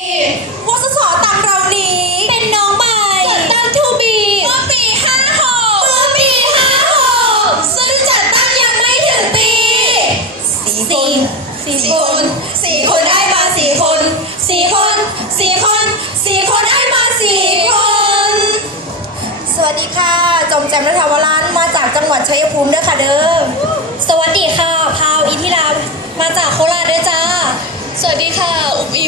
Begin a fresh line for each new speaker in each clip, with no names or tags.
วสสตามเรานี้
เป็นน้องใหม่
จัดตั้งทูบีเมื่อปี56เมื่อปี56ซึ่งจัดตั้งยังไม่ถึงปีสี่คน
สี่
สี่คนสี่คนได้มาสี่คนสี่คนสี่คนสี่คนได้มาสี่คน สวัสดีค่ะ จอมแจมรัฐาวรานมาจากจังหวัดชัยภูมิเด้อค่ะเด้อ
สวัสดีค่ะ พาวอิทิรามาจากโคราชด้วยจ้า สวัสดีค่ะ อุบอิม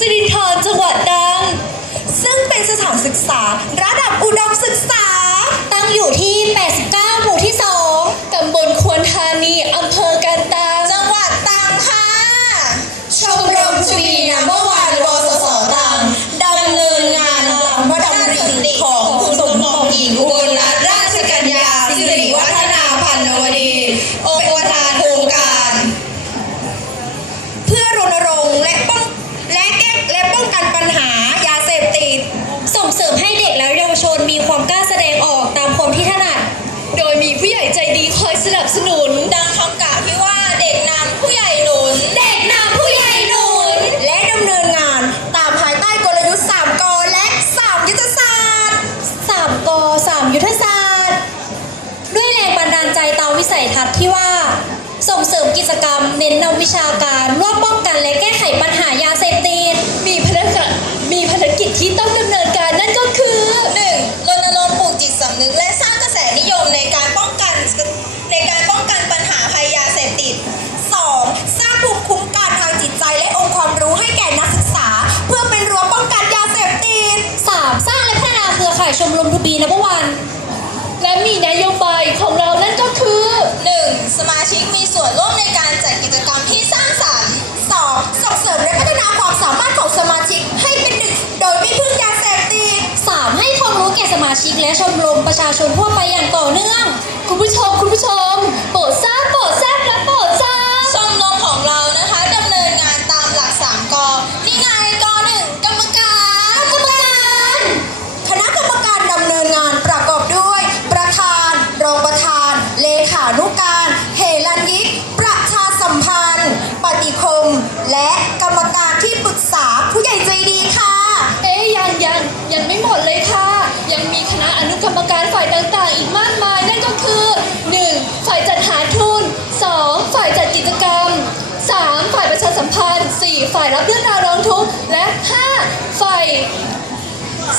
สิริ
นธรจังหวัดตรัง
ซึ่งเป็นสถานศึกษา ระดับอุดมศึกษา
ตั้งอยู่ที่ 89 หมู่ที่ 2 ตำบลควรธานี อำเภอกัน
กิ
จ
กร
รม เน้นนำวิชาการร่วมป้องกันและแก้ไขปัญหายาเสพติดมีภารกิจมีภารกิจที่ต้องดำเนินการนั่นก็คือ
1. รณรงค์ปลูกจิตสำนึกและสร้างกระแสนิยมในการป้องกันในการป้องกันปัญหาภัยยาเสพติด 2. สร้างภูมิคุ้มกันทางจิตใจและองค์ความรู้ให้แก่นักศึกษา เพื่อเป็นรั้วป้องกันยาเสพติด
3. สร้างและพัฒนาเครือข่ายชมรมทูบีนับวันและมีนโยบายของเรานั่นก็คือ
1. สมาชิกมีส่วนร่วมในการ จัดกิจกรรมที่สร้างสรรค์ 2. ส่งเสริมและพัฒนาความสามารถของสมาชิกให้เป็นหนึ่งโดยไม่พึ่งยาเสพติด
3. ให้ความรู้แก่สมาชิกและชมรมประชาชนทั่วไปอย่างต่อเนื่อง คุณผู้ชม คุณผู้ชม โปรดทราบโปรดทราบและโปรดทราบ
สัมพันธ์
4. ฝ่ายรับเรื่องราวร้องทุกข์ และ 5. ฝ่าย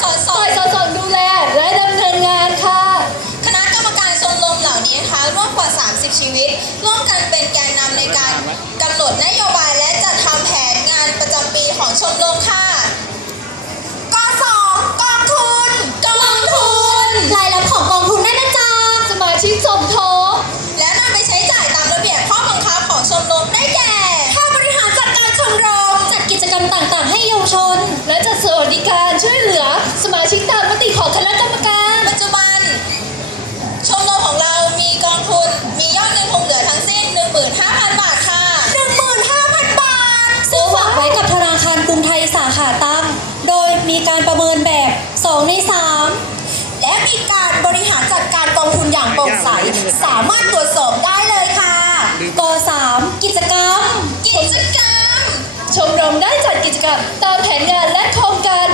สอดสอ
ฝ่า
ด
ยสอดส่องดูแลและดำเนินงานค่ะ
คณะกรรมการชมรมเหล่านี้นะคะร่วมกว่า 30 ชีวิต ร่วมกันเป็นแกนนำในการกำหนดนโยบายและจัดทำแผนงานประจำปีของชมรมค่ะกสองกองทุนกองทุน
รายรับของกองทุนนั่นนะจ๊ะสมาชิกสมทบ
อย่างโปร่งใส สามารถตรวจสอบได้เลยค่ะ
ก3กิจกรรม
กิจกรรม
ชมรมได้จัดกิจกรรม ตามแผนงานและโครงการ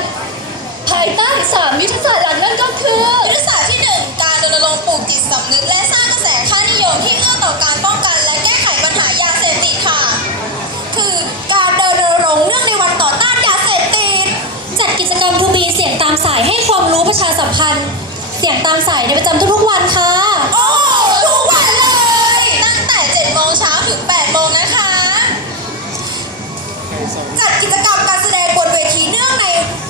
ภายใต้3ยุทธศาสตร์หลักนั่นก็คือ
ยุทธศาสตร์ที่ 1 การรณรงค์ปลูกจิตสำนึกและสร้างกระแสค่านิยมที่เอื้อต่อการป้องกันและแก้ไขปัญหายาเสพติดค่ะ คือการเดินรณรงค์เนื่องในวันต่อต้านยาเสพติด
จัดกิจกรรมทูบีเสียงตามสายให้ความรู้ประชาสัมพันธ์ เสียงตามสายในประจำทุกๆวันค่ะ
โอ้ทุกวันเลย ตั้งแต่7โมงเช้าถึง8โมงนะคะ จัดกิจกรรมการแสดงบนเวทีเนื่องใน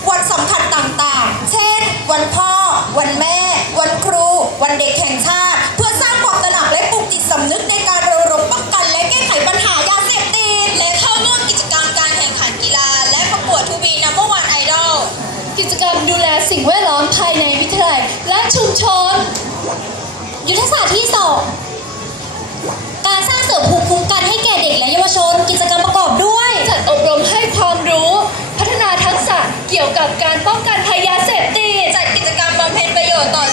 วันสำคัญต่างๆ เช่น วันพ่อ วันแม่ วันครู วันเด็กแห่ ทักษะที่สองการ
สร้างเสริมภูมิคุ้มกันให้แก่เด็กและเยาวชน กิจกรรมประกอบด้วย จัดอบรมให้ความรู้ พัฒนาทักษะเกี่
ยวกับการป้องกันภัยยาเสพติดจัดกิจกรรมบำเพ็ญประโยชน์ต่อ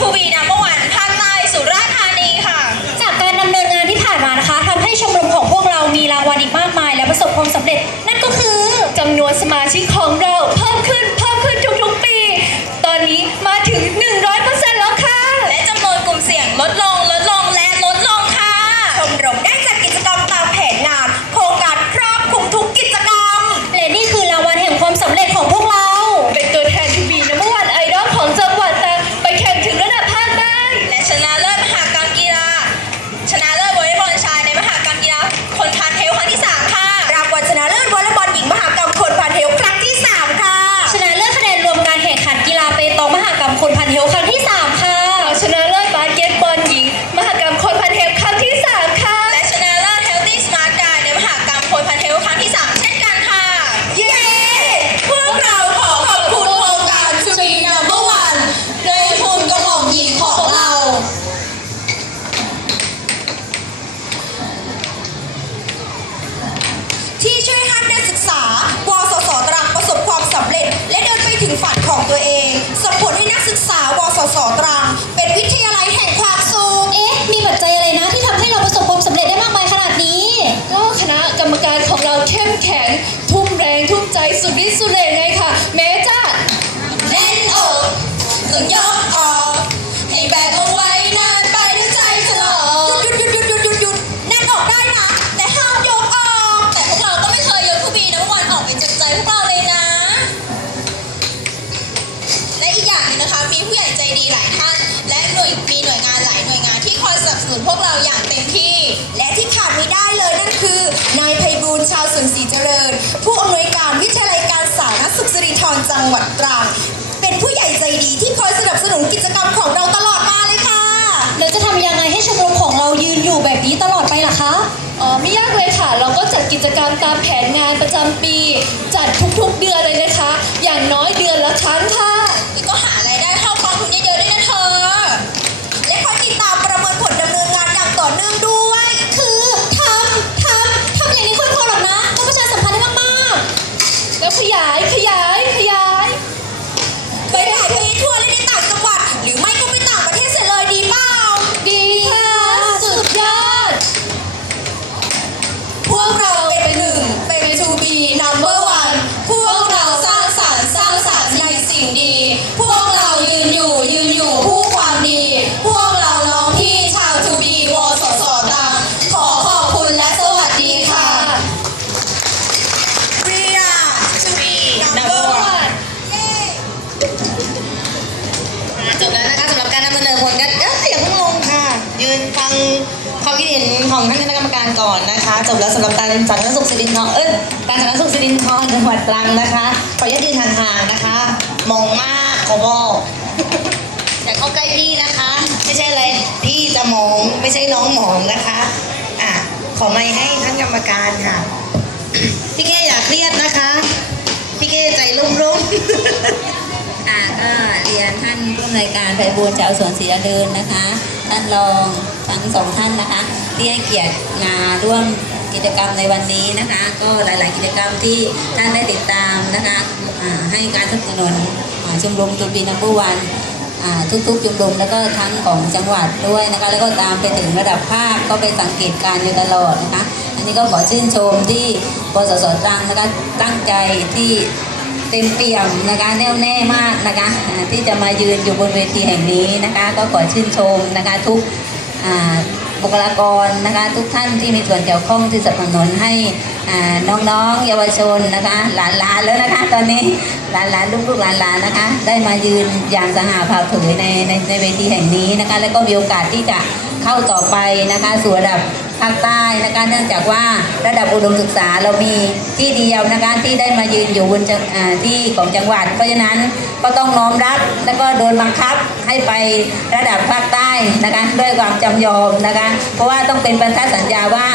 ทูบีนะเมื่อ รง ญ ผู้อำนวยการวิทยาลัยการสาธารณสุขสิริธรจังหวัดตรัง เป็นผู้ใหญ่ใจดีที่คอยสนับสนุนกิจกรรมของเราตลอดมาเลยค่ะ
แล้วจะทำยังไงให้ชมรมของเรายืนอยู่แบบนี้ตลอดไปล่ะคะ
อ๋อไม่ยากเลยค่ะ เราก็จัดกิจกรรมตามแผนงานประจำปี จัดทุกๆเดือนเลยนะคะ อย่างน้อยเดือนละครั้งค่ะำ
หรั
บ
การนำเสนอผลการเอ้ยอย่าเพิ่งลงค่ะ ยืนฟังความคิดเห็นของท่านคณะกรรมการก่อนนะคะ จบแล้วสำหรับการสาธารณสุขสิรินทรเอ้ยการสาธารณสุขสิรินทรจังหวัดตรังนะคะขออนุญาตยืนห่างๆนะคะ มองมากขอบอกอย่าเข้าใกล้พี่นะคะ ไม่ใช่อะไรพี่จะมองไม่ใช่น้องมองนะคะอะขอไมค์ให้ท่านกรรมการค่ะ พี่เก้อย่าเครียดนะคะ พี่เก้ใจรุ่มๆำ
นวยการไพบูลย์เจ้าสวนศรีเดินนะคะ ท่านรองทั้งสองท่านนะคะ ที่ให้เกียรติมาร่วมกิจกรรมในวันนี้นะคะ ก็หลาย ๆ กิจกรรมที่ท่านได้ติดตามนะคะให้การสนับสนุนชมรมตูบีนัมเบอร์วันทุกๆชมรมแล้วก็ทั้งของจังหวัดด้วยนะคะ แล้วก็ตามไปถึงระดับภาคก็ไปสังเกตการอยู่ตลอดนะคะ อันนี้ก็ขอชื่นชมที่ปสสตรังนะคะตั้งใจที่ เต็มเปี่ยมนะคะแน่วแน่มากนะคะที่จะมายืนอยู่บนเวทีแห่งนี้นะคะ ก็ขอชื่นชมนะคะทุกบุคลากรนะคะ ทุกท่านที่มีส่วนเกี่ยวข้องที่สนับสนุนให้อ่าน้องๆ เยาวชนนะคะ หลานๆแล้วนะคะ ตอนนี้หลานๆลูกๆหลานๆนะคะ ได้มายืนอย่างสง่าผ่าเผยในในในเวทีแห่งนี้นะคะ แล้วก็มีโอกาสที่จะเข้าต่อไปนะคะสู่ระดับ ภาคใต้นะคะเนื่องจากว่าระดับอุดมศึกษาเรามีที่เดียวนะคะที่ได้มายืนอยู่บนที่ของจังหวัด เพราะฉะนั้นก็ต้องน้อมรับแล้วก็โดนบังคับให้ไประดับภาคใต้นะคะด้วยความจำยอมนะคะเพราะว่าต้องเป็นบรรทัดสัญญาว่า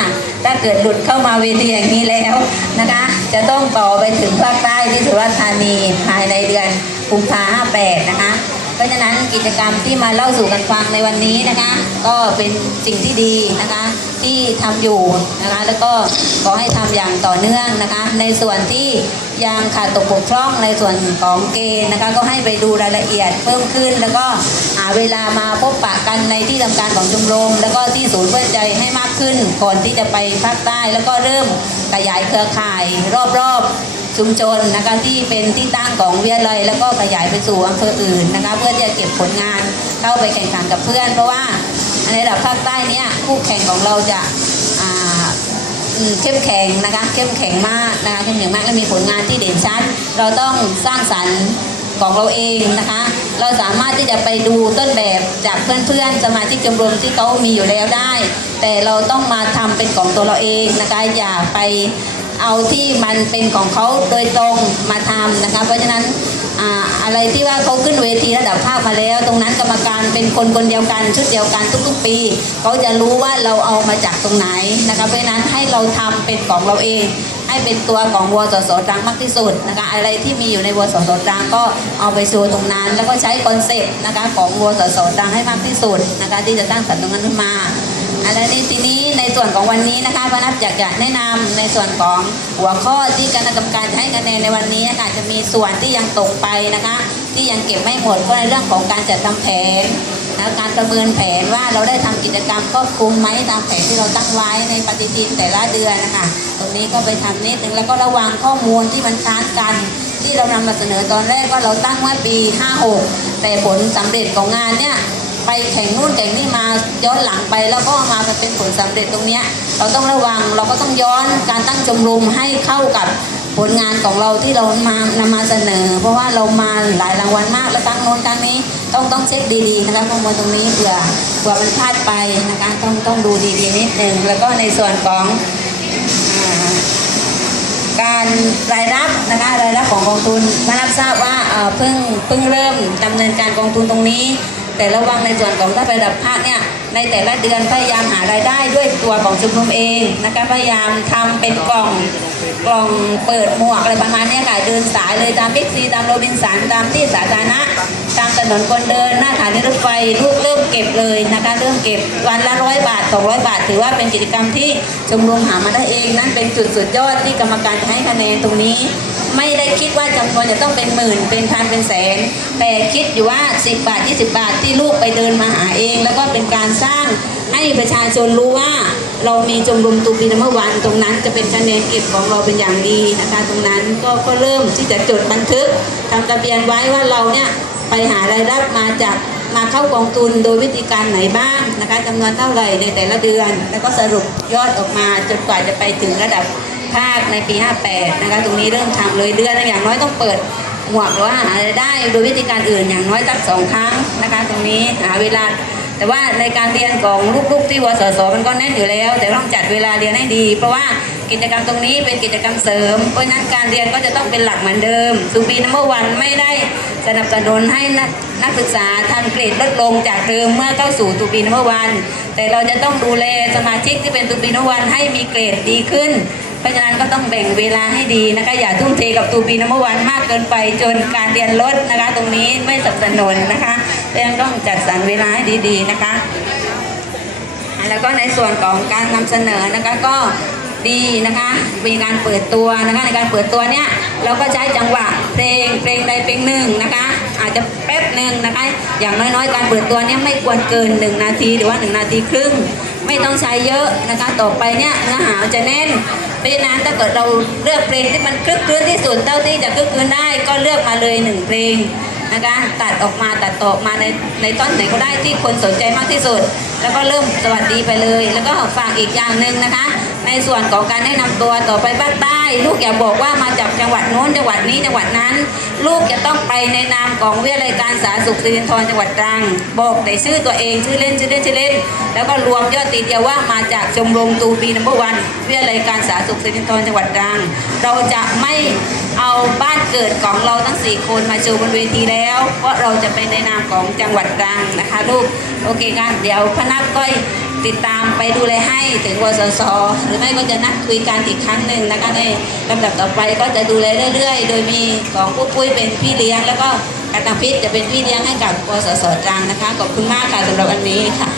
ถ้าเกิดหลุดเข้ามาเวทีอย่างนี้แล้วนะคะ จะต้องต่อไปถึงภาคใต้ที่สุราษฎร์ธานีภายในเดือนกุมภาพันธ์58 นะคะ เพราะฉะนั้นกิจกรรมที่มาเล่าสู่กันฟังในวันนี้นะคะ ก็เป็นสิ่งที่ดีนะคะ ที่ทำอยู่นะคะ แล้วก็ขอให้ทำอย่างต่อเนื่องนะคะ ในส่วนที่ ยังขาดตกบกพร่องในส่วนของเกณฑ์นะคะ ก็ให้ไปดูรายละเอียดเพิ่มขึ้น แล้วก็หาเวลามาพบปะกันในที่ทำการของชมรม แล้วก็ที่ศูนย์เพื่อนใจให้มากขึ้นก่อนที่จะไปภาคใต้แล้วก็เริ่มขยายเครือข่ายรอบๆชุมชนนะคะที่เป็นที่ตั้งของวิทยาลัยแล้วก็ขยายไปสู่อำเภออื่นนะคะ เพื่อที่จะเก็บผลงานเข้าไปแข่งขันกับเพื่อน เพราะว่าในระดับภาคใต้เนี้ยคู่แข่งของเราจะ เข้มแข็งนะคะเข้มแข็งมากนะคะเข้มแข็งมากและมีผลงานที่เด่นชัด เราต้องสร้างสรรค์ของเราเองนะคะ เราสามารถที่จะไปดูต้นแบบจากเพื่อนๆ สมาชิกชมรมที่เขามีอยู่แล้วได้ แต่เราต้องมาทำเป็นของตัวเราเองนะคะ อย่าไปเอาที่มันเป็นของเขาโดยตรงมาทำนะคะ เพราะฉะนั้น อะไรที่ว่าเขาขึ้นเวทีระดับภาคมาแล้ว ตรงนั้นกรรมการเป็นคนคนเดียวกันชุดเดียวกันทุกๆ ปีเขาจะรู้ว่าเราเอามาจากตรงไหนนะคะเพราะนั้นให้เราทำเป็นของเราเอง ให้เป็นตัวของวสสตรังมากที่สุดนะคะอะไรที่มีอยู่ในวสสตรังก็เอาไปโชว์ตรงนั้น แล้วก็ใช้คอนเซ็ปต์นะคะของวสสตรังให้มากที่สุดนะคะที่จะสร้างสรรค์ตรงนั้นขึ้นมา อันนี้ทีนี้ในส่วนของวันนี้นะคะพนักอยากจะแนะนำในส่วนของหัวข้อที่คณะกรรมการจะให้คะแนนในวันนี้นะคะจะมีส่วนที่ยังตกไปนะคะ ที่ยังเก็บไม่หมดก็ในเรื่องของการจัดทำแผนนะการประเมินแผนว่าเราได้ทำกิจกรรมครอบคลุมไหมตามแผนที่เราตั้งไว้ในปฏิทินแต่ละเดือนนะคะตรงนี้ก็ไปทำนิดนึงแล้วก็ระวังข้อมูลที่มันค้านกัน ที่เรานำมาเสนอตอนแรกว่าเราตั้งไว้ปี 56 แต่ผลสำเร็จของงานเนี่ย ไปแข่งนู่นแข่งนี่มาย้อนหลังไปแล้วก็มาเป็นผลสำเร็จตรงเนี้ยเราต้องระวังเราก็ต้องย้อนการตั้งชมรมให้เข้ากับผลงานของเราที่เรามานำมาเสนอ เพราะว่าเรามาหลายรางวัลมากแล้วครั้งโน้นครั้งนี้ต้องต้องเช็คดีๆนะคะข้อมูลตรงนี้เผื่อเผื่อมันพลาดไปนะคะต้องต้องดูดีๆนิดนึงแล้วก็ในส่วนของอการรายรับนะคะรายรับของกองทุนมารับทราบว่าเอ่อเพิ่งเพิ่งเริ่มดำเนินการกองทุนตรงนี้ แต่ระวังในส่วนของถ้าไประดับภาคเนี่ยในแต่ละเดือนพยายามหารายได้ด้วยตัวของชุมนุมเองนะคะพยายามทำเป็นกล่องกล่องเปิดหมวกอะไรประมาณนี้ค่ะเดินสายเลยตามบิ๊กซีตามโรบินสันตามที่สาธารณะตามถนนคนเดินหน้าสถานรถไฟลูกเริ่มเก็บเลยนะคะเริ่มเก็บวันละร้อยบาท 200 บาท ถือว่าเป็นกิจกรรมที่ชมรมหามาได้เองนั่นเป็นจุดสุดยอดที่กรรมการจะให้คะแนนตรงนี้ ไม่ได้คิดว่าจำนวนจะต้องเป็นหมื่นเป็นพันเป็นแสน แต่คิดอยู่ว่า 10 บาท 20 บาทที่ลูกไปเดินมาหาเอง แล้วก็เป็นการสร้างให้ประชาชนรู้ว่าเรามีชมรมตูปีนเมื่อวันตรงนั้นจะเป็นคะแนนเก็บของเราเป็นอย่างดีนะคะ ตรงนั้นก็ก็เริ่มที่จะจดบันทึกทำทะเบียนไว้ว่าเราเนี่ยไปหารายรับมาจากมาเข้ากองทุนโดยวิธีการไหนบ้างนะคะจำนวนเท่าไหร่ในแต่ละเดือน แล้วก็สรุปยอดออกมาจนกว่าจะไปถึงระดับ ภาคในปี 58 นะคะ ตรงนี้เริ่มทำเลยเดือนอย่างน้อยต้องเปิดหมวกหรือว่าหารายได้โดยวิธีการอื่นอย่างน้อยสักสองครั้งนะคะ ตรงนี้หาเวลา แต่ว่าในการเรียนของลูกๆที่วสสมันก็แน่นอยู่แล้ว แต่ต้องจัดเวลาเรียนให้ดี เพราะว่ากิจกรรมตรงนี้เป็นกิจกรรมเสริม เพราะฉะนั้นการเรียนก็จะต้องเป็นหลักเหมือนเดิมสุปีนัมเบอร์วันไม่ได้สนับสนุนให้นักนักศึกษาทำเกรดลดลงจากเดิมเมื่อเข้าสู่ตูปีนัมเบอร์วันแต่เราจะต้องดูแลสมาชิกที่เป็นตูปีนัมเบอร์วันให้มีเกรดดีขึ้น เพราะฉะนั้นก็ต้องแบ่งเวลาให้ดีนะคะ อย่าทุ่มเทกับตูปีนัมเบอร์วันมากเกินไปจนการเรียนลดนะคะ ตรงนี้ไม่สนับสนุนนะคะเพราะฉะนั้นต้องจัดสรรเวลาให้ดีๆนะคะ แล้วก็ในส่วนของการนำเสนอนะคะก็ดีนะคะมีการเปิดตัวนะคะในการเปิดตัวเนี้ยเราก็ใช้จังหวะเพลงเพลงใดเพลงหนึ่งนะคะ อาจจะแป๊บหนึ่งนะคะ อย่างน้อยๆ การเปิดตัวเนี้ยไม่ควรเกิน 1 นาทีหรือว่า 1 นาทีครึ่ง ไม่ต้องใช้เยอะนะคะ ต่อไปเนี่ยเนื้อหาจะแน่น เพราะฉะนั้นถ้าเกิดเราเลือกเพลงที่มันคลึกคลื้นที่สุดเท่าที่จะคลึกคลื้นได้ก็เลือกมาเลยหนึ่งเพลงนะคะตัดออกมาตัดต่อมาในในต้นไหนก็ได้ที่คนสนใจมากที่สุด แล้วก็เริ่มสวัสดีไปเลย แล้วก็ฝากอีกอย่างหนึ่งนะคะ ในส่วนของการแนะนำตัวต่อไปบ้าคใต้ ลูกอย่าบอกว่ามาจากจังหวัดโน้นจังหวัดนี้จังหวัดนั้น ลูกจะต้องไปในนามของวิทยาลัยการสาธารณสุขสิรินธรจังหวัดตรัง บอกแต่ชื่อตัวเองชื่อเล่นชื่อเล่นชื่อเล่น แล้วก็รวมยอดติดเดียวว่ามาจากชมรมตูปีนัมเบอร์วันวิทยาลัยการสาธารณสุขสิรินธรจังหวัดตรัง เราจะไม่ เอาบ้านเกิดของเราทั้งสี่คนมาโชว์บนเวทีแล้วเพราะเราจะไปในนามของจังหวัดตรังนะคะลูกโอเคกันเดี๋ยวพนักก้อยติดตามไปดูแลให้ถึงวสสหรือไม่ก็จะนัดคุยกันอีกครั้งหนึ่งนะคะในลำดับต่อไปก็จะดูแลเรื่อยๆ โดยมีของผู้ปุ้ยเป็นพี่เลี้ยง แล้วก็กาตาพิษจะเป็นพี่เลี้ยงให้กับวสสตรังนะคะขอบคุณมากค่ะสำหรับวันนี้ค่ะ